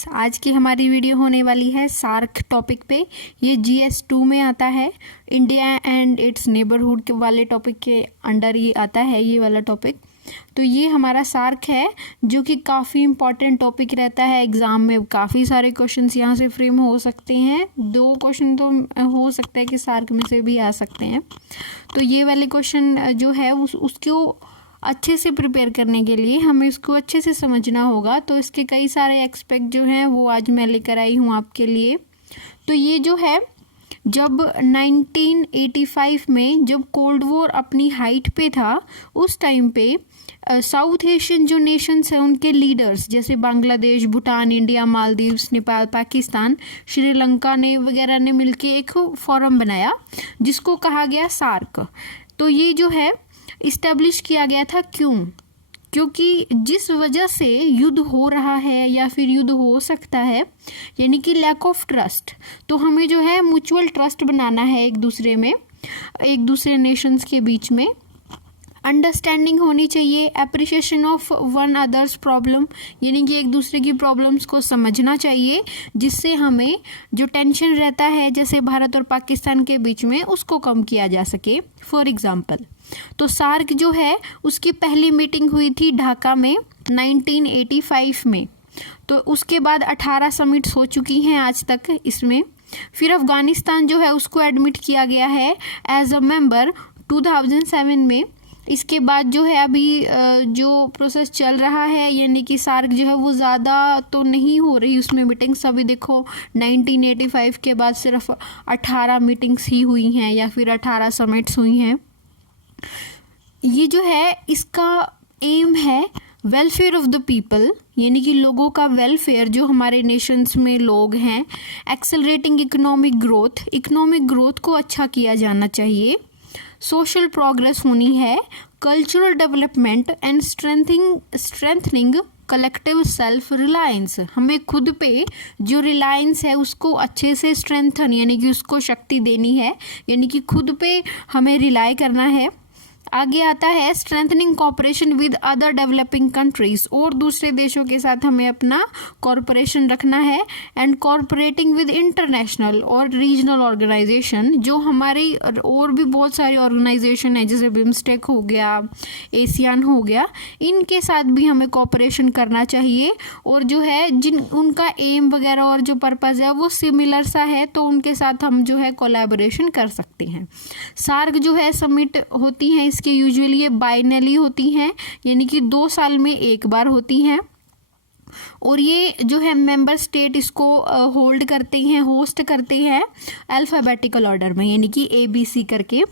Students, आज की हमारी वीडियो होने वाली है सार्क टॉपिक पे। ये GS2 में आता है, इंडिया एंड इट्स नेबरहुड के वाले टॉपिक के अंडर ये आता है, ये वाला टॉपिक। तो ये हमारा सार्क है जो कि काफ़ी इम्पॉर्टेंट टॉपिक रहता है। एग्ज़ाम में काफ़ी सारे क्वेश्चंस यहाँ से फ्रेम हो सकते हैं। 2 क्वेश्चन तो हो सकता है कि सार्क में से भी आ सकते हैं। तो ये वाले क्वेश्चन जो है उसको अच्छे से प्रिपेयर करने के लिए हमें इसको अच्छे से समझना होगा। तो इसके कई सारे एस्पेक्ट जो हैं वो आज मैं लेकर आई हूँ आपके लिए। तो ये जो है, जब 1985 में जब कोल्ड वॉर अपनी हाइट पे था, उस टाइम पे साउथ एशियन जो नेशंस हैं उनके लीडर्स जैसे बांग्लादेश, भूटान, इंडिया, मालदीव्स, नेपाल, पाकिस्तान, श्रीलंका ने वगैरह ने मिलके एक फोरम बनाया जिसको कहा गया सार्क। तो ये जो है इस्टेब्लिश किया गया था। क्योंकि जिस वजह से युद्ध हो रहा है या फिर युद्ध हो सकता है, यानी कि लैक ऑफ ट्रस्ट, तो हमें जो है म्यूचुअल ट्रस्ट बनाना है एक दूसरे नेशंस के बीच में। अंडरस्टैंडिंग होनी चाहिए, appreciation of one others problem, यानी कि एक दूसरे की प्रॉब्लम्स को समझना चाहिए, जिससे हमें जो टेंशन रहता है जैसे भारत और पाकिस्तान के बीच में, उसको कम किया जा सके। फॉर एग्जांपल, तो सार्क जो है उसकी पहली मीटिंग हुई थी ढाका में 1985 में। तो उसके बाद 18 समिट्स हो चुकी हैं आज तक इसमें। फिर अफगानिस्तान जो है उसको एडमिट किया गया है एज अ मेंबर 2007 में। इसके बाद जो है अभी जो प्रोसेस चल रहा है, यानी कि सार्क जो है वो ज़्यादा तो नहीं हो रही उसमें मीटिंग्स। अभी देखो 1985 के बाद सिर्फ 18 मीटिंग्स ही हुई हैं या फिर 18 समिट्स हुई हैं। ये जो है इसका एम है वेलफेयर ऑफ द पीपल, यानी कि लोगों का वेलफेयर, जो हमारे नेशंस में लोग हैं। एक्सेलरेटिंग इकोनॉमिक ग्रोथ को अच्छा किया जाना चाहिए। सोशल प्रोग्रेस होनी है, cultural development and strengthening collective self reliance. हमें खुद पे जो रिलायंस है उसको अच्छे से स्ट्रेंथन, यानी कि उसको शक्ति देनी है, यानी कि खुद पे हमें रिलाय करना है। आगे आता है strengthening cooperation with other developing countries, और दूसरे देशों के साथ हमें अपना कॉरपोरेशन रखना है। एंड कॉरपोरेटिंग विद इंटरनेशनल और रीजनल ऑर्गेनाइजेशन, जो हमारी और भी बहुत सारी ऑर्गेनाइजेशन है जैसे बिम्स्टेक हो गया, एशियान हो गया, इनके साथ भी हमें कॉपरेशन करना चाहिए। और जो है उनका एम वगैरह और जो पर्पज़ है वो सिमिलर सा है, तो उनके साथ हम जो है कोलैबोरेशन कर सकते हैं। सार्क जो है समिट होती हैं, इसके यूजुअली ये बाइनली होती हैं, यानी कि 2 साल में एक बार होती हैं। और ये जो है मेंबर स्टेट इसको होस्ट करते हैं अल्फ़ाबेटिकल ऑर्डर में, यानी कि ABC करके।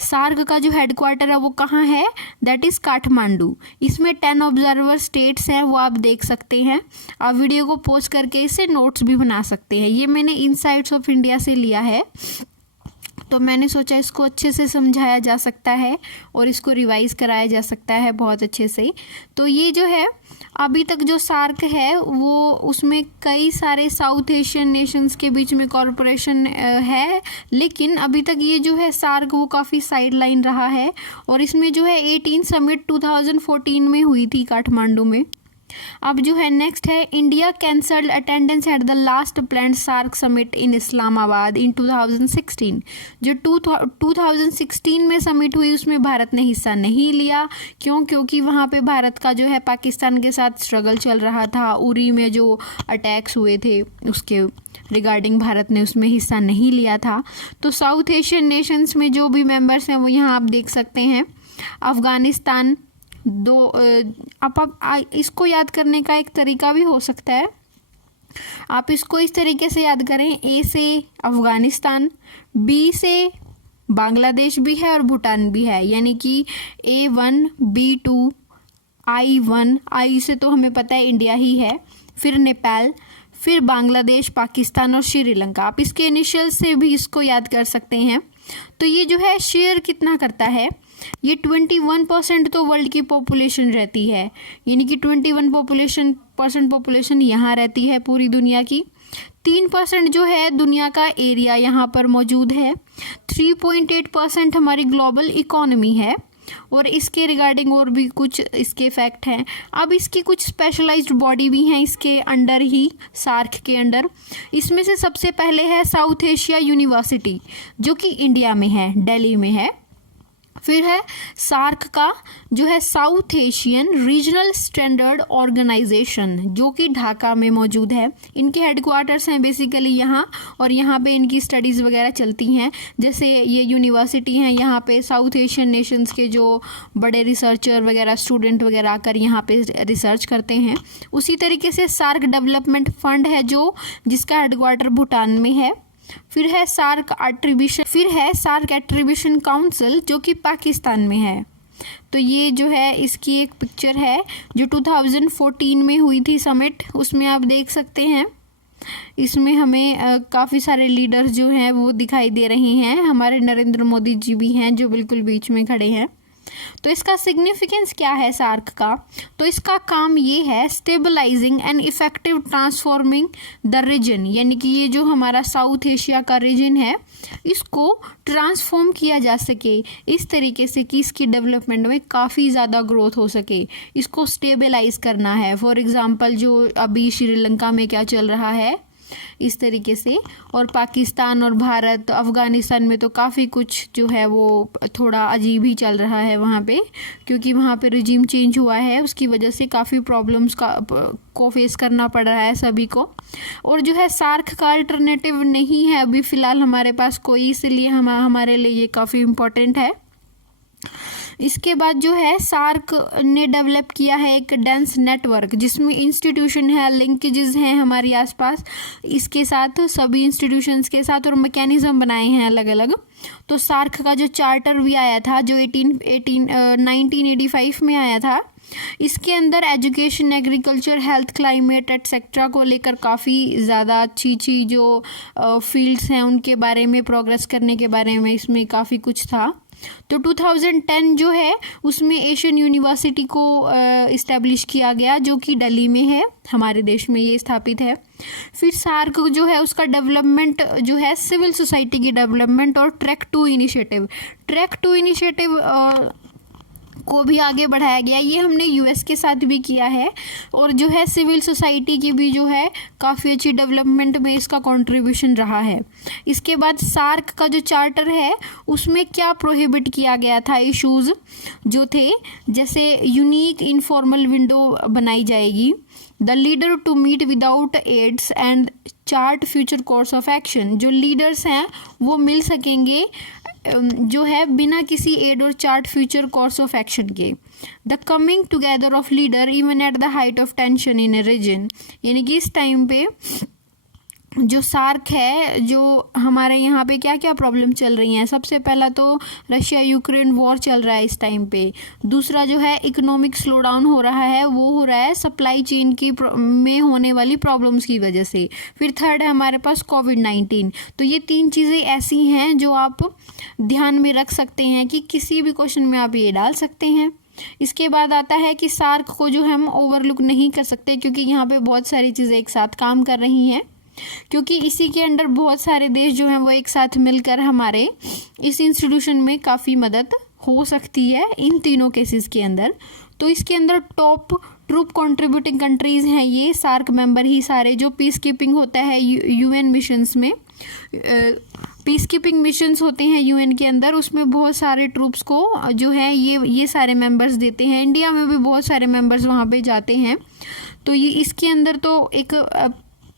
सार्क का जो हेडक्वार्टर है वो कहाँ है? That is Kathmandu. इसमें 10 ऑब्जर्वर स्टेट्स हैं, वो आप देख सकते हैं। आप वीडियो को पॉज करके इससे नोट्स भी बना सकते हैं। ये मैंने इनसाइट्स ऑफ इंडिया से लिया है, तो मैंने सोचा इसको अच्छे से समझाया जा सकता है और इसको रिवाइज कराया जा सकता है बहुत अच्छे से। तो ये जो है अभी तक जो सार्क है वो उसमें कई सारे साउथ एशियन नेशंस के बीच में कॉरपोरेशन है, लेकिन अभी तक ये जो है सार्क वो काफ़ी साइड लाइन रहा है। और इसमें जो है 18 समिट 2014 में हुई थी काठमांडू में। अब जो है नेक्स्ट है, India cancelled attendance at the last planned SAARC summit in Islamabad in 2016। जो 2016 में समिट हुई उसमें भारत ने हिस्सा नहीं लिया। क्योंकि वहाँ पे भारत का जो है पाकिस्तान के साथ स्ट्रगल चल रहा था। उरी में जो अटैक्स हुए थे उसके रिगार्डिंग भारत ने उसमें हिस्सा नहीं लिया था। तो साउथ एशियन नेशंस में जो भी मेंबर्स हैं वो यहाँ आप देख सकते हैं। अफगानिस्तान आप इसको याद करने का एक तरीका भी हो सकता है। आप इसको इस तरीके से याद करें, A से अफगानिस्तान, B से बांग्लादेश भी है और भूटान भी है, यानी कि A1, B2, I1, I से तो हमें पता है इंडिया ही है, फिर नेपाल, फिर बांग्लादेश, पाकिस्तान और श्रीलंका। आप इसके इनिशियल से भी इसको याद कर सकते हैं। तो ये जो है शेयर कितना करता है, ये 21% तो वर्ल्ड की पॉपुलेशन रहती है, यानी कि 21% पॉपुलेशन यहाँ रहती है पूरी दुनिया की। 3% जो है दुनिया का एरिया यहाँ पर मौजूद है। 3.8% हमारी ग्लोबल इकोनॉमी है। और इसके रिगार्डिंग और भी कुछ इसके फैक्ट हैं। अब इसकी कुछ स्पेशलाइज्ड बॉडी भी हैं इसके अंडर ही, सार्क के अंडर। इसमें से सबसे पहले है साउथ एशिया यूनिवर्सिटी, जो कि इंडिया में है, दिल्ली में है। फिर है सार्क का जो है South Asian regional standard organisation, जो कि ढाका में मौजूद है। इनके हेडक्वार्टर्स हैं बेसिकली यहाँ, और यहाँ पे इनकी स्टडीज़ वगैरह चलती हैं। जैसे ये यूनिवर्सिटी हैं, यहाँ पे साउथ एशियन नेशंस के जो बड़े रिसर्चर वगैरह, स्टूडेंट वगैरह आकर यहाँ पे रिसर्च करते हैं। उसी तरीके से सार्क डेवलपमेंट फंड है जिसका हेडक्वार्टर भूटान में है। फिर है सार्क एट्रीब्यूशन काउंसिल, जो कि पाकिस्तान में है। तो ये जो है इसकी एक पिक्चर है जो 2014 में हुई थी समिट, उसमें आप देख सकते हैं। इसमें हमें काफ़ी सारे लीडर्स जो हैं वो दिखाई दे रहे हैं। हमारे नरेंद्र मोदी जी भी हैं जो बिल्कुल बीच में खड़े हैं। तो इसका सिग्निफिकेंस क्या है सार्क का? तो इसका काम ये है stabilising and effective transforming the region, यानी कि ये जो हमारा साउथ एशिया का रीजन है इसको ट्रांसफॉर्म किया जा सके इस तरीके से कि इसकी डेवलपमेंट में काफ़ी ज़्यादा ग्रोथ हो सके। इसको स्टेबलाइज करना है। फॉर एग्जांपल जो अभी श्रीलंका में क्या चल रहा है इस तरीके से, और पाकिस्तान और भारत, अफ़गानिस्तान में तो काफ़ी कुछ जो है वो थोड़ा अजीब ही चल रहा है वहाँ पे, क्योंकि वहाँ पे रिजीम चेंज हुआ है, उसकी वजह से काफ़ी प्रॉब्लम्स को फेस करना पड़ रहा है सभी को। और जो है सार्क का अल्टरनेटिव नहीं है अभी फ़िलहाल हमारे पास कोई, इसलिए हमारे लिए ये काफ़ी इम्पोर्टेंट है। इसके बाद जो है सार्क ने डेवलप किया है एक डेंस नेटवर्क, जिसमें इंस्टीट्यूशन है, लिंकेजेस हैं हमारे आसपास इसके साथ, सभी इंस्टीट्यूशंस के साथ, और मैकेनिज्म बनाए हैं अलग अलग। तो सार्क का जो चार्टर भी आया था जो 1985 में आया था, इसके अंदर education, agriculture, health, climate etcetera को लेकर काफ़ी ज़्यादा अच्छी जो फील्ड्स हैं उनके बारे में, प्रोग्रेस करने के बारे में इसमें काफ़ी कुछ था। तो 2010 जो है उसमें एशियन यूनिवर्सिटी को इस्टेब्लिश किया गया, जो कि दिल्ली में है, हमारे देश में ये स्थापित है। फिर सार्क जो है उसका डेवलपमेंट जो है सिविल सोसाइटी की डेवलपमेंट और ट्रैक टू इनिशिएटिव को भी आगे बढ़ाया गया। ये हमने यूएस के साथ भी किया है, और जो है सिविल सोसाइटी की भी जो है काफ़ी अच्छी डेवलपमेंट में इसका कंट्रीब्यूशन रहा है। इसके बाद सार्क का जो चार्टर है उसमें क्या प्रोहिबिट किया गया था, इश्यूज जो थे, जैसे यूनिक इनफॉर्मल विंडो बनाई जाएगी, the leader to meet without aids and chart future course of action, जो लीडर्स हैं वो मिल सकेंगे जो है बिना किसी एड और chart future course of action के। The coming together of leader even at the height of tension in a region, यानी कि इस टाइम पे जो सार्क है, जो हमारे यहाँ पे क्या क्या प्रॉब्लम चल रही हैं। सबसे पहला तो रशिया यूक्रेन वॉर चल रहा है इस टाइम पे। दूसरा जो है इकोनॉमिक स्लो डाउन हो रहा है, वो हो रहा है सप्लाई चेन की में होने वाली प्रॉब्लम्स की वजह से। फिर थर्ड है हमारे पास कोविड-19। तो ये तीन चीज़ें ऐसी हैं जो आप ध्यान में रख सकते हैं कि किसी भी क्वेश्चन में आप ये डाल सकते हैं। इसके बाद आता है कि सार्क को जो हम ओवरलुक नहीं कर सकते, क्योंकि यहाँ पे बहुत सारी चीज़ें एक साथ काम कर रही हैं, क्योंकि इसी के अंडर बहुत सारे देश जो हैं वो एक साथ मिलकर हमारे इस इंस्टीट्यूशन में काफ़ी मदद हो सकती है इन तीनों केसेस के अंदर। तो इसके अंदर टॉप ट्रूप कंट्रीब्यूटिंग कंट्रीज़ हैं ये सार्क मेंबर ही सारे। जो पीस कीपिंग होता है यूएन मिशंस में, पीस कीपिंग मिशंस होते हैं यूएन के अंदर, उसमें बहुत सारे ट्रूप्स को जो है ये सारे मेंबर्स देते हैं। इंडिया में भी बहुत सारे मेंबर्स वहाँ पे जाते हैं। तो ये इसके अंदर तो एक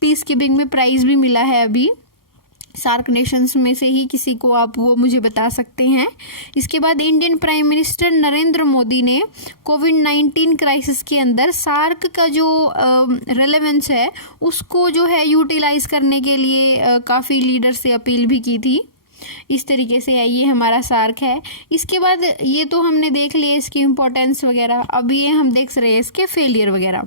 पीस कीपिंग में प्राइज़ भी मिला है अभी सार्क नेशंस में से ही किसी को, आप वो मुझे बता सकते हैं। इसके बाद Indian prime minister Narendra Modi ने कोविड-19 क्राइसिस के अंदर सार्क का जो रेलेवेंस है उसको जो है यूटिलाइज करने के लिए काफ़ी लीडर से अपील भी की थी। इस तरीके से ये हमारा सार्क है। इसके बाद ये तो हमने देख लिया इसकी इम्पोर्टेंस वगैरह। अब ये हम देख रहे हैं इसके फेलियर वगैरह।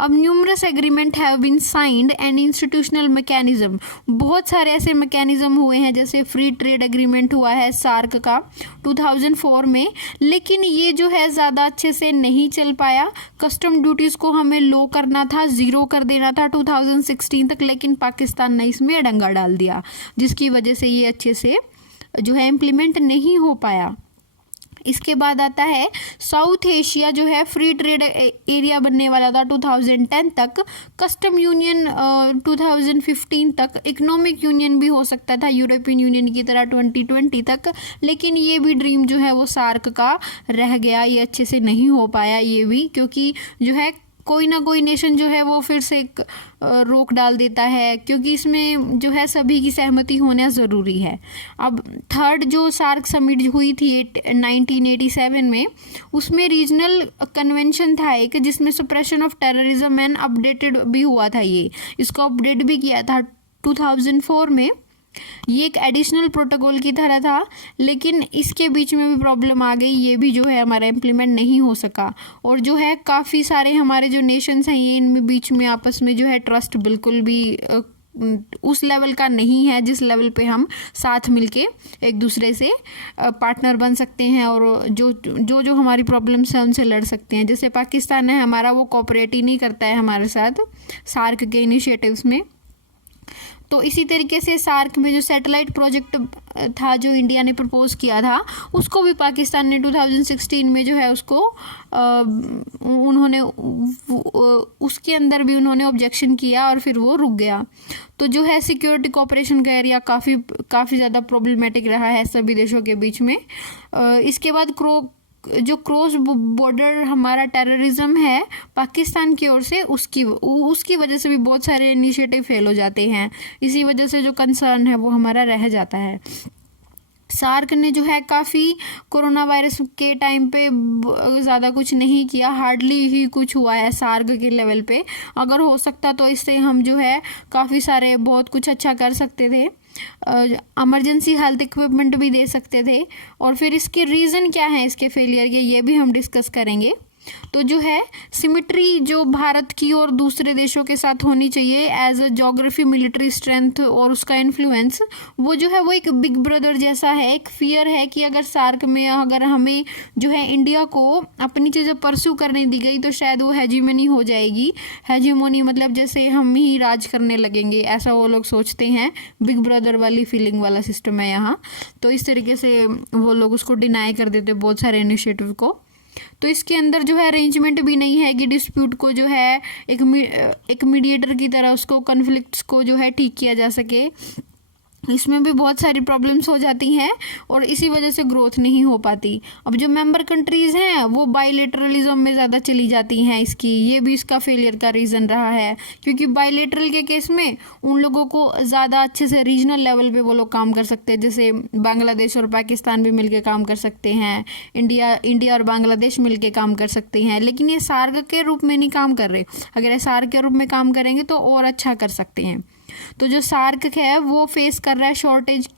अब numerous agreement have been signed and institutional mechanism, बहुत सारे ऐसे मैकेनिज्म हुए हैं, जैसे फ्री ट्रेड एग्रीमेंट हुआ है सार्क का 2004 में, लेकिन ये जो है ज़्यादा अच्छे से नहीं चल पाया। कस्टम ड्यूटीज़ को हमें लो करना था, ज़ीरो कर देना था 2016 तक, लेकिन पाकिस्तान ने इसमें डंगा डाल दिया, जिसकी वजह से ये अच्छे से जो है इम्प्लीमेंट नहीं हो पाया। इसके बाद आता है साउथ एशिया जो है फ्री ट्रेड एरिया बनने वाला था 2010 तक, कस्टम यूनियन 2015 तक, इकोनॉमिक यूनियन भी हो सकता था यूरोपियन यूनियन की तरह 2020 तक, लेकिन ये भी ड्रीम जो है वो सार्क का रह गया, ये अच्छे से नहीं हो पाया ये भी, क्योंकि जो है कोई ना कोई नेशन जो है वो फिर से रोक डाल देता है, क्योंकि इसमें जो है सभी की सहमति होना ज़रूरी है। अब थर्ड जो सार्क समिट हुई थी 1987 में, उसमें रीजनल कन्वेंशन था एक, जिसमें suppression of terrorism and updated भी हुआ था, ये इसको अपडेट भी किया था 2004 में। ये एक एडिशनल प्रोटोकॉल की तरह था, लेकिन इसके बीच में भी प्रॉब्लम आ गई, ये भी जो है हमारा इम्प्लीमेंट नहीं हो सका। और जो है काफ़ी सारे हमारे जो नेशंस हैं ये इनमें बीच में आपस में जो है ट्रस्ट बिल्कुल भी उस लेवल का नहीं है जिस लेवल पे हम साथ मिलके एक दूसरे से पार्टनर बन सकते हैं और जो हमारी प्रॉब्लम्स हैं उनसे लड़ सकते हैं। जैसे पाकिस्तान है हमारा, वो कोऑपरेट ही नहीं करता है हमारे साथ सार्क के इनिशिएटिव्स में। तो इसी तरीके से सार्क में जो सैटेलाइट प्रोजेक्ट था जो इंडिया ने प्रपोज किया था, उसको भी पाकिस्तान ने 2016 में जो है उसको उन्होंने उसके अंदर भी उन्होंने ऑब्जेक्शन किया और फिर वो रुक गया। तो जो है सिक्योरिटी कोऑपरेशन का एरिया काफ़ी ज़्यादा प्रॉब्लमैटिक रहा है सभी देशों के बीच में। इसके बाद जो क्रॉस बॉर्डर हमारा टेररिज्म है पाकिस्तान की ओर से, उसकी वजह से भी बहुत सारे इनिशिएटिव फेल हो जाते हैं। इसी वजह से जो कंसर्न है वो हमारा रह जाता है। सार्क ने जो है काफ़ी कोरोना वायरस के टाइम पे ज़्यादा कुछ नहीं किया, हार्डली ही कुछ हुआ है सार्क के लेवल पे। अगर हो सकता तो इससे हम जो है काफ़ी सारे बहुत कुछ अच्छा कर सकते थे, इमरजेंसी हेल्थ इक्विपमेंट भी दे सकते थे। और फिर इसके रीज़न क्या है इसके फेलियर के, ये भी हम डिस्कस करेंगे। तो जो है सिमिट्री जो भारत की और दूसरे देशों के साथ होनी चाहिए as a geography, military strength और उसका इन्फ्लुएंस, वो जो है वो एक बिग ब्रदर जैसा है। एक फियर है कि अगर सार्क में अगर हमें जो है इंडिया को अपनी चीज़ें परस्यू करने दी गई तो शायद वो हेजीमनी हो जाएगी। हेजीमोनी मतलब जैसे हम ही राज करने लगेंगे, ऐसा वो लोग सोचते हैं। बिग ब्रदर वाली फीलिंग वाला सिस्टम है यहाँ। तो इस तरीके से वो लोग उसको डिनाई कर देते बहुत सारे इनिशिएटिव को। तो इसके अंदर जो है अरेंजमेंट भी नहीं है कि डिस्प्यूट को जो है एक मीडिएटर की तरह उसको कन्फ्लिक्ट्स को जो है ठीक किया जा सके। इसमें भी बहुत सारी प्रॉब्लम्स हो जाती हैं और इसी वजह से ग्रोथ नहीं हो पाती। अब जो मेंबर कंट्रीज़ हैं वो बायलेटरलिज्म में ज़्यादा चली जाती हैं इसकी, ये भी इसका फेलियर का रीज़न रहा है, क्योंकि बायलेटरल के केस में उन लोगों को ज़्यादा अच्छे से रीजनल लेवल पे वो लोग काम कर सकते हैं। जैसे बांग्लादेश और पाकिस्तान भी मिलके काम कर सकते हैं, इंडिया और बांग्लादेश मिलके काम कर सकते हैं, लेकिन ये सार्क के रूप में नहीं काम कर रहे। अगर ये सार्क के रूप में काम करेंगे तो और अच्छा कर सकते हैं। तो जो सार्क है वो फेस कर रहा है शॉर्टेज।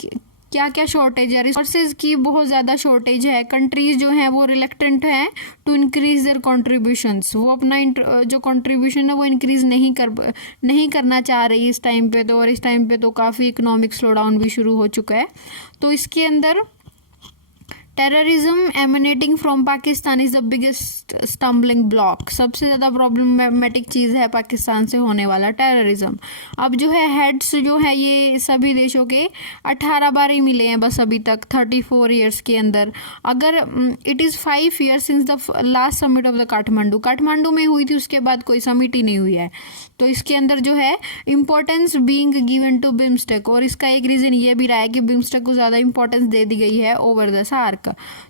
क्या शॉर्टेज है? रिसोर्सेज की बहुत ज़्यादा शॉर्टेज है। कंट्रीज जो हैं वो रिलेक्टेंट हैं टू इंक्रीज देयर कॉन्ट्रीब्यूशंस, वो अपना जो कॉन्ट्रीब्यूशन है वो इंक्रीज नहीं करना चाह रही इस टाइम पे। तो और इस टाइम पे तो काफ़ी इकोनॉमिक स्लो डाउन भी शुरू हो चुका है। तो इसके अंदर terrorism emanating from Pakistan is the biggest stumbling block. सबसे ज़्यादा प्रॉब्लमेटिक चीज़ है पाकिस्तान से होने वाला टेररिज्म। अब जो है हेड्स जो है ये सभी देशों के 18 बार ही मिले हैं बस अभी तक 34 ईयर्स के अंदर। अगर it is 5 years since the last summit of the Kathmandu में हुई थी, उसके बाद कोई समिट ही नहीं हुई है। तो इसके अंदर जो है importance being given to BIMSTEC, और इसका एक रीज़न ये भी रहा है कि बिम्स्टेक को ज़्यादा इंपॉर्टेंस दे दी गई है ओवर द सार्क।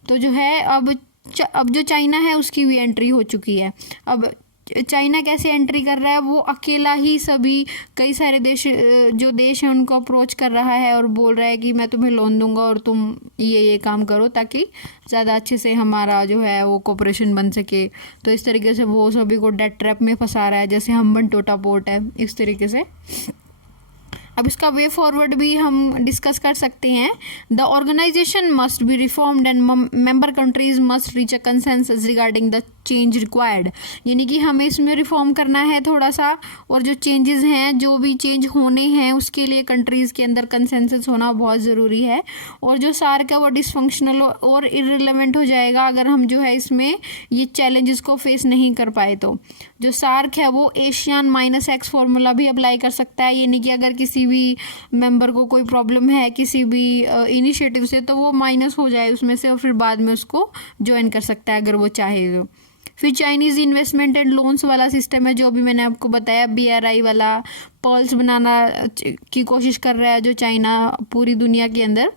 तो जो है अब जो चाइना है उसकी भी एंट्री हो चुकी है। अब चाइना कैसे एंट्री कर रहा है? वो अकेला ही सभी कई सारे देश हैं उनको अप्रोच कर रहा है और बोल रहा है कि मैं तुम्हें लोन दूंगा और तुम ये काम करो ताकि ज़्यादा अच्छे से हमारा जो है वो कोऑपरेशन बन सके। तो इस तरीके से वो सभी को डेट ट्रैप में फंसा रहा है, जैसे हम्बनटोटा पोर्ट है इस तरीके से। अब इसका वे फॉरवर्ड भी हम डिस्कस कर सकते हैं। The organisation must be reformed and member countries must reach a consensus regarding the change required, यानी कि हमें इसमें रिफॉर्म करना है थोड़ा सा, और जो चेंजेस हैं जो भी चेंज होने हैं उसके लिए कंट्रीज़ के अंदर कंसेंसस होना बहुत ज़रूरी है। और जो सार्क है वो डिसफंक्शनल और इररिलेवेंट हो जाएगा अगर हम जो है इसमें ये चैलेंजेस को फेस नहीं कर पाए। तो जो सार्क है वो एशियन -X फॉर्मूला भी अप्लाई कर सकता है, यानी कि अगर किसी किसी भी मेंबर को कोई प्रॉब्लम है किसी भी इनिशिएटिव से, तो वो माइनस हो जाए उसमें से और फिर बाद में उसको ज्वाइन कर सकता है अगर वो चाहे तो। फिर चाइनीज़ इन्वेस्टमेंट एंड लोन्स वाला सिस्टम है, जो भी मैंने आपको बताया, BRI वाला पर्ल्स बनाना की कोशिश कर रहा है जो चाइना पूरी दुनिया के अंदर।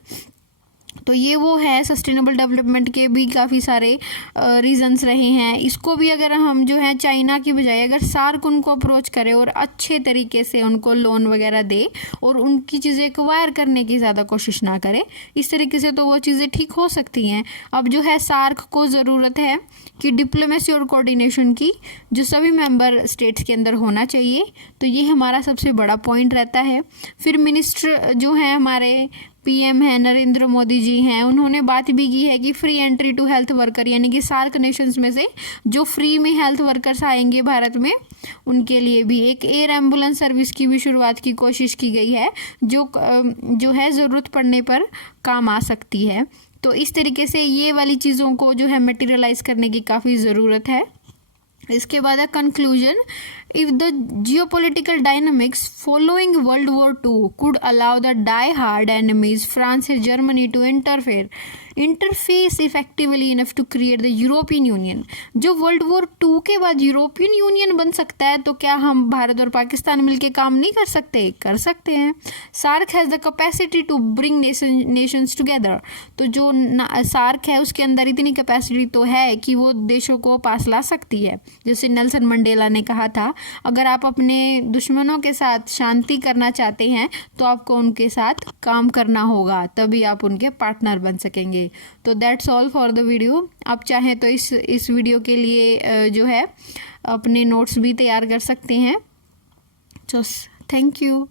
तो ये वो है, सस्टेनेबल डेवलपमेंट के भी काफ़ी सारे रीजंस रहे हैं। इसको भी अगर हम जो है चाइना की बजाय अगर सार्क उनको अप्रोच करे और अच्छे तरीके से उनको लोन वगैरह दे और उनकी चीज़ें एक्वायर करने की ज़्यादा कोशिश ना करे, इस तरीके से तो वो चीज़ें ठीक हो सकती हैं। अब जो है सार्क को ज़रूरत है कि डिप्लोमेसी और कोऑर्डिनेशन की जो सभी मेंबर स्टेट्स के अंदर होना चाहिए, तो ये हमारा सबसे बड़ा पॉइंट रहता है। फिर मिनिस्टर जो हैं हमारे PM है नरेंद्र मोदी जी हैं, उन्होंने बात भी की है कि free entry to health worker, यानी कि सार्क नेशंस में से जो फ्री में हेल्थ वर्कर्स आएंगे भारत में उनके लिए भी एक एयर एम्बुलेंस सर्विस की भी शुरुआत की कोशिश की गई है, जो है ज़रूरत पड़ने पर काम आ सकती है। तो इस तरीके से ये वाली चीज़ों को जो है मटेरियलाइज करने की काफ़ी ज़रूरत है। इसके बाद है conclusion. If the geopolitical dynamics following World War II could allow the die-hard enemies France and Germany to interface effectively enough to create the European Union, जो वर्ल्ड वॉर 2 के बाद यूरोपियन यूनियन बन सकता है, तो क्या हम भारत और पाकिस्तान मिलकर काम नहीं कर सकते? कर सकते हैं। SAARC has the capacity to bring nations together, तो जो सार्क है उसके अंदर इतनी कैपेसिटी तो है कि वो देशों को पास ला सकती है। जैसे नेल्सन मंडेला ने कहा था, अगर आप अपने दुश्मनों के साथ शांति करना चाहते हैं तो आपको उनके साथ काम करना होगा, तभी आप उनके पार्टनर बन सकेंगे। तो that's all for the video. आप चाहें तो इस वीडियो के लिए जो है अपने नोट्स भी तैयार कर सकते हैं। तो थैंक यू।